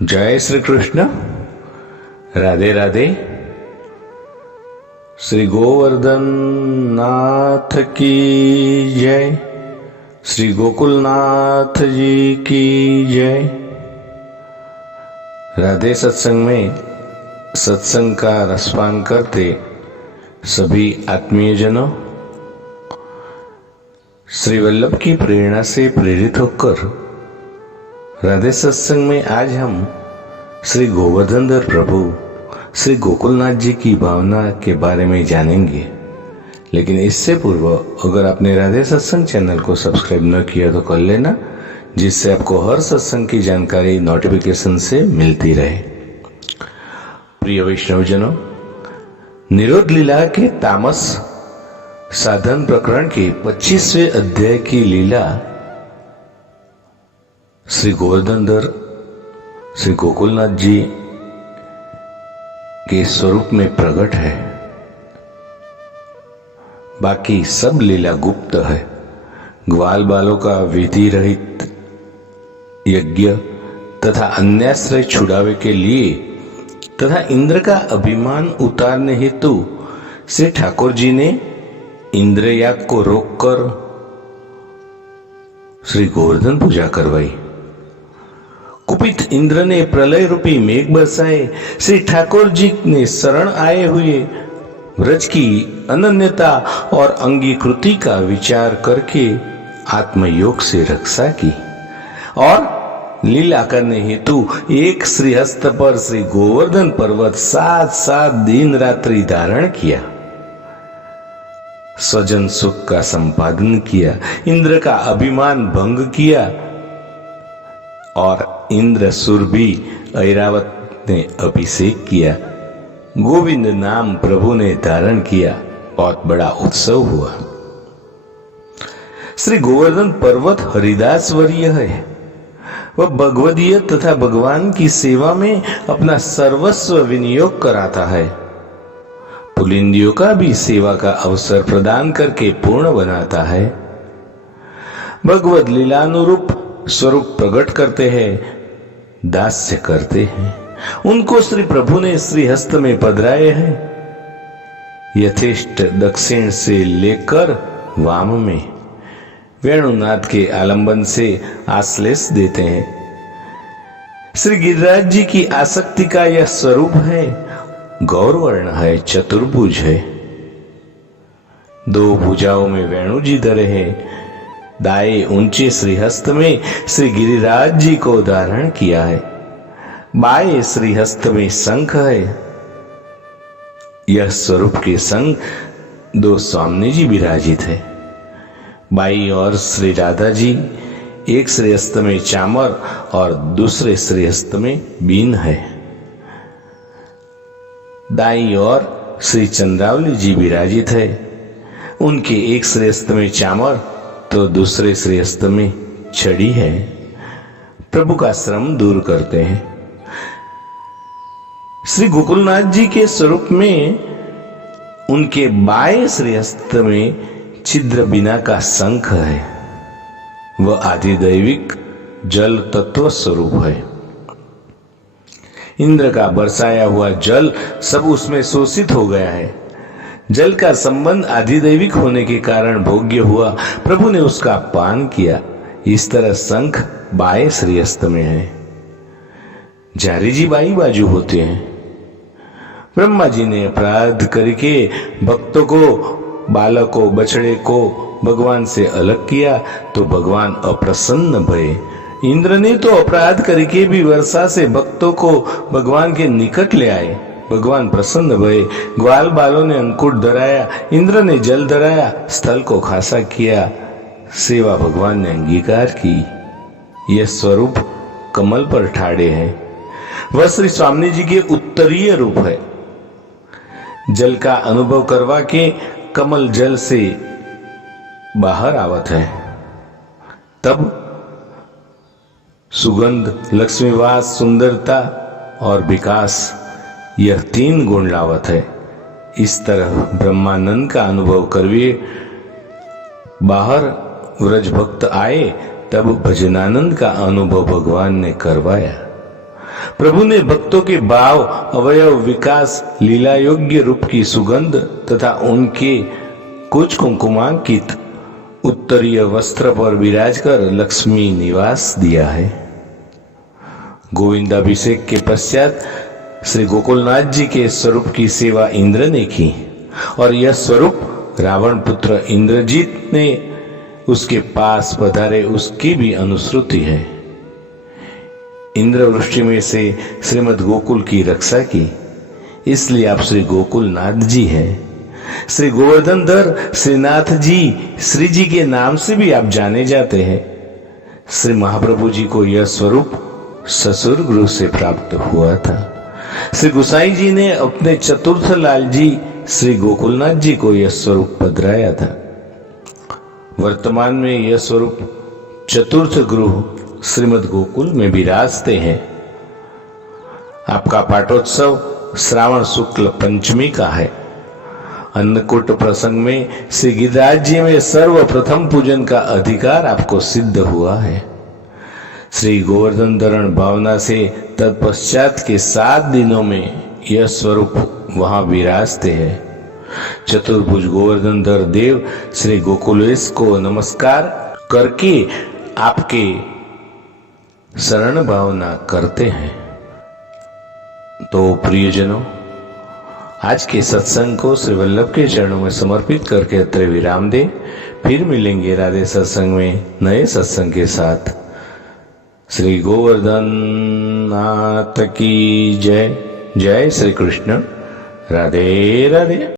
जय श्री कृष्ण। राधे राधे। श्री गोवर्धन नाथ की जय। श्री गोकुलनाथ जी की जय। राधे सत्संग में सत्संग का रसपान करते सभी आत्मीयजनों, श्री वल्लभ की प्रेरणा से प्रेरित होकर राधे सत्संग में आज हम श्री गोवर्धनधर प्रभु श्री गोकुलनाथ जी की भावना के बारे में जानेंगे। लेकिन इससे पूर्व अगर आपने राधे सत्संग चैनल को सब्सक्राइब न किया तो कर लेना, जिससे आपको हर सत्संग की जानकारी नोटिफिकेशन से मिलती रहे। प्रिय वैष्णवजनों, निरोध लीला के तामस साधन प्रकरण के 25वें अध्याय की लीला श्री गोवर्धनधर श्री गोकुलनाथ जी के स्वरूप में प्रकट है। बाकी सब लीला गुप्त है। ग्वाल बालों का विधि रहित यज्ञ तथा अन्याश्रय छुड़ावे के लिए तथा इंद्र का अभिमान उतारने हेतु श्री ठाकुर जी ने इंद्रयाग को रोककर श्री गोवर्धन पूजा करवाई। कुपित इंद्र ने प्रलय रूपी मेघ बरसाए। श्री ठाकुर जी ने शरण आए हुए व्रज की अनन्यता और अंगीकृति का विचार करके आत्मयोग से रक्षा की और लीला करने हेतु एक श्रीहस्त पर श्री गोवर्धन पर्वत 7 दिन रात्रि धारण किया। स्वजन सुख का संपादन किया, इंद्र का अभिमान भंग किया और इंद्र सुरभि ऐरावत ने अभिषेक किया। गोविंद नाम प्रभु ने धारण किया। बहुत बड़ा उत्सव हुआ। श्री गोवर्धन पर्वत हरिदास वर्य है। वह भगवदीय तथा भगवान की सेवा में अपना सर्वस्व विनियोग कराता है। पुलिंदियों का भी सेवा का अवसर प्रदान करके पूर्ण बनाता है। भगवद लीलानुरूप स्वरूप प्रकट करते हैं, दास्य करते हैं। उनको श्री प्रभु ने श्रीहस्त में पधराए हैं। यथेष्ट दक्षिण से लेकर वाम में वेणुनाथ के आलंबन से आश्लेष देते हैं। श्री गिरिराज जी की आसक्ति का यह स्वरूप है। गौरवर्ण है, चतुर्भुज है। 2 भुजाओं में वेणु जी धरे हैं। दाएं ऊंचे श्रीहस्त में श्री गिरिराज जी को धारण किया है। बाएं श्रीहस्त में शंख है। यह स्वरूप के संग 2 स्वामी जी विराजित है। बाई और श्री राधा जी, एक श्रीहस्त में चामर और दूसरे श्रीहस्त में बीन है। दाई और श्री चंद्रावली जी विराजित है। उनके एक श्रीहस्त में चामर तो दूसरे श्रीहस्त में छड़ी है। प्रभु का श्रम दूर करते हैं। श्री गोकुलनाथ जी के स्वरूप में उनके बाएं श्रीहस्त में छिद्र बिना का शंख है। वह आदिदैविक जल तत्व स्वरूप है। इंद्र का बरसाया हुआ जल सब उसमें शोषित हो गया है। जल का संबंध आधिदैविक होने के कारण भोग्य हुआ। प्रभु ने उसका पान किया। इस तरह शंख बाएं श्रीहस्त में है। झारी जी बाई बाजू होते हैं। ब्रह्मा जी ने अपराध करके भक्तों को, बालकों, बछड़े को भगवान से अलग किया तो भगवान अप्रसन्न भये। इंद्र ने तो अपराध करके भी वर्षा से भक्तों को भगवान के निकट ले आए। भगवान प्रसन्न भये। ग्वाल बालों ने अंकुर धराया। इंद्र ने जल धराया, स्थल को खासा किया। सेवा भगवान ने अंगीकार की। यह स्वरूप कमल पर ठाड़े है। वह श्री स्वामी जी के उत्तरीय रूप है। जल का अनुभव करवा के कमल जल से बाहर आवत है। तब सुगंध, लक्ष्मीवास, सुंदरता और विकास, यह 3 गुण लावत है। इस तरह ब्रह्मानंद का अनुभव करविए बाहर व्रज भक्त आए, तब भजनानंद का अनुभव भगवान ने करवाया। प्रभु ने भक्तों के भाव, अवयव, विकास, लीला योग्य रूप की सुगंध तथा उनके कुछ कुंकुमांकित उत्तरीय वस्त्र पर विराज कर लक्ष्मी निवास दिया है। गोविंदाभिषेक के पश्चात श्री गोकुलनाथ जी के स्वरूप की सेवा इंद्र ने की और यह स्वरूप रावण पुत्र इंद्रजीत ने उसके पास पधारे उसकी भी अनुश्रुति है। इंद्र वृष्टि में से श्रीमद गोकुल की रक्षा की, इसलिए आप श्री गोकुलनाथ जी हैं। श्री गोवर्धनधर श्रीनाथ जी, श्री जी के नाम से भी आप जाने जाते हैं। श्री महाप्रभु जी को यह स्वरूप ससुर गृह से प्राप्त हुआ था। श्री गुसाई जी ने अपने चतुर्थ लाल जी श्री गोकुलनाथ जी को यह स्वरूप पधराया था। वर्तमान में यह स्वरूप चतुर्थ गृह श्रीमद गोकुल में विराजते हैं। आपका पाठोत्सव श्रावण शुक्ल पंचमी का है। अन्नकूट प्रसंग में श्री गिरिराज जी में सर्वप्रथम पूजन का अधिकार आपको सिद्ध हुआ है। श्री गोवर्धन धरण भावना से तत्पश्चात के 7 दिनों में यह स्वरूप वहां विराजते हैं। चतुर्भुज गोवर्धनधर देव श्री गोकुलेश को नमस्कार करके आपके शरण भावना करते हैं। तो प्रियजनों, आज के सत्संग को श्री वल्लभ के चरणों में समर्पित करके अत्र विराम दें। फिर मिलेंगे राधे सत्संग में नए सत्संग के साथ। श्री गोवर्धन नाथ की जय। जय श्री कृष्ण। राधे राधे।